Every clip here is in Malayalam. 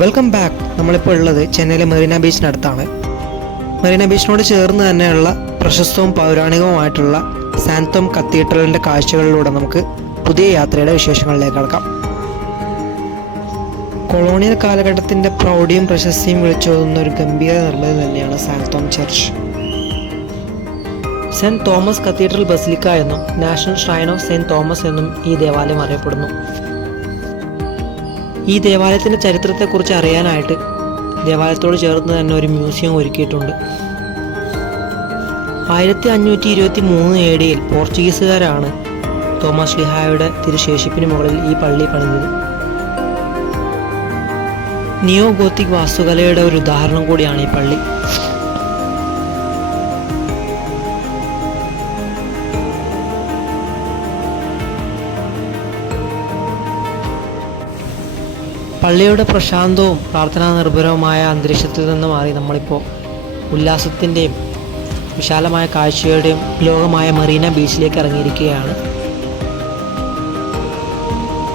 Welcome back. നമ്മളിപ്പോൾ ഉള്ളത് ചെന്നൈയിലെ മെറീന ബീച്ചിനടുത്താണ്. മെറീന ബീച്ചിനോട് ചേർന്ന് തന്നെയുള്ള പ്രശസ്തവും പൗരാണികവുമായിട്ടുള്ള സാന്തോം കത്തീഡ്രലിൻ്റെ കാഴ്ചകളിലൂടെ നമുക്ക് പുതിയ യാത്രയുടെ വിശേഷങ്ങളിലേക്ക് കടക്കാം. കൊളോണിയൽ കാലഘട്ടത്തിൻ്റെ പ്രൗഢിയും പ്രശസ്തിയും വിളിച്ചോതുന്ന ഒരു ഗംഭീര നിർമ്മിതി തന്നെയാണ് Santhome church. Saint Thomas cathedral basilica എന്നും national shrine of saint Thomas എന്നും ഈ ദേവാലയം അറിയപ്പെടുന്നു. ഈ ദേവാലയത്തിൻ്റെ ചരിത്രത്തെക്കുറിച്ച് അറിയാനായിട്ട് ദേവാലയത്തോട് ചേർന്ന് തന്നെ ഒരു മ്യൂസിയം ഒരുക്കിയിട്ടുണ്ട്. 1523 AD പോർച്ചുഗീസുകാരാണ് തോമസ് ശ്ലീഹായുടെ തിരുശേഷിപ്പിന് മുകളിൽ ഈ പള്ളി പണിതത്. നിയോ ഗോത്തിക് വാസ്തുകലയുടെ ഒരു ഉദാഹരണം കൂടിയാണ് ഈ പള്ളി. പള്ളിയുടെ പ്രശാന്തവും പ്രാർത്ഥനാ നിർഭരവുമായ അന്തരീക്ഷത്തിൽ നിന്ന് മാറി നമ്മളിപ്പോൾ ഉല്ലാസത്തിൻ്റെയും വിശാലമായ കാഴ്ചയുടെയും ലോകമായ മറീന ബീച്ചിലേക്ക് ഇറങ്ങിയിരിക്കുകയാണ്.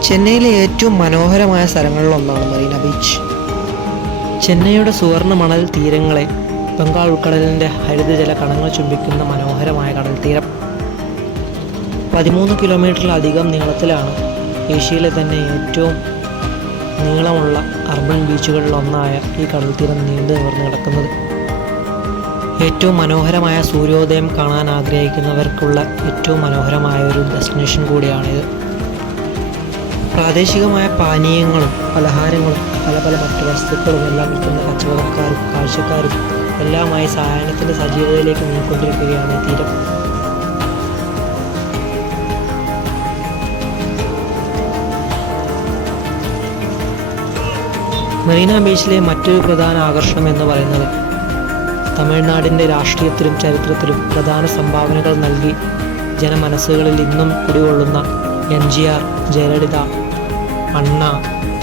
ചെന്നൈയിലെ ഏറ്റവും മനോഹരമായ സ്ഥലങ്ങളിലൊന്നാണ് മറീന ബീച്ച്. ചെന്നൈയുടെ സുവർണ്ണ മണൽ തീരങ്ങളെ ബംഗാൾ ഉൾക്കടലിൻ്റെ ഹരിതജല കണങ്ങൾ ചുംബിക്കുന്ന മനോഹരമായ കടൽ തീരം. 13 കിലോമീറ്ററിലധികം നീളത്തിലാണ് ഏഷ്യയിലെ തന്നെ ഏറ്റവും നീളമുള്ള അർബൻ ബീച്ചുകളിലൊന്നായ ഈ കടൽത്തീരം നീണ്ടു നിവർന്ന് കിടക്കുന്നത്. ഏറ്റവും മനോഹരമായ സൂര്യോദയം കാണാൻ ആഗ്രഹിക്കുന്നവർക്കുള്ള ഏറ്റവും മനോഹരമായ ഒരു ഡെസ്റ്റിനേഷൻ കൂടിയാണിത്. പ്രാദേശികമായ പാനീയങ്ങളും പലഹാരങ്ങളും പല മറ്റു വസ്തുക്കളും എല്ലാം വിൽക്കുന്ന കച്ചവടക്കാരും കാഴ്ചക്കാരും എല്ലാമായി സായാഹ്നത്തിൻ്റെ സജീവതയിലേക്ക് നീങ്ങിക്കൊണ്ടിരിക്കുകയാണ് ഈ തീരം. മറീന ബീച്ചിലെ മറ്റൊരു പ്രധാന ആകർഷണം എന്ന് പറയുന്നത് തമിഴ്നാടിൻ്റെ രാഷ്ട്രീയത്തിലും ചരിത്രത്തിലും പ്രധാന സംഭാവനകൾ നൽകി ജനമനസ്സുകളിൽ ഇന്നും കുടികൊള്ളുന്ന MGR, ജയലളിത, അണ്ണ,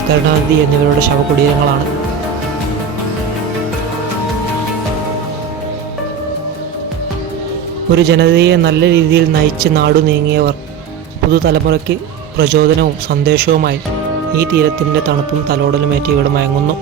കരുണാനിധി എന്നിവരുടെ ശവകുടീരങ്ങളാണ്. ഒരു ജനതയെ നല്ല രീതിയിൽ നയിച്ച് നാടു നീങ്ങിയവർ പുതുതലമുറയ്ക്ക് പ്രചോദനവും സന്ദേശവുമായി ഈ തീരത്തിൻ്റെ തണുപ്പും തലോടലുമേറ്റ് ഇവിടെ മയങ്ങുന്നു.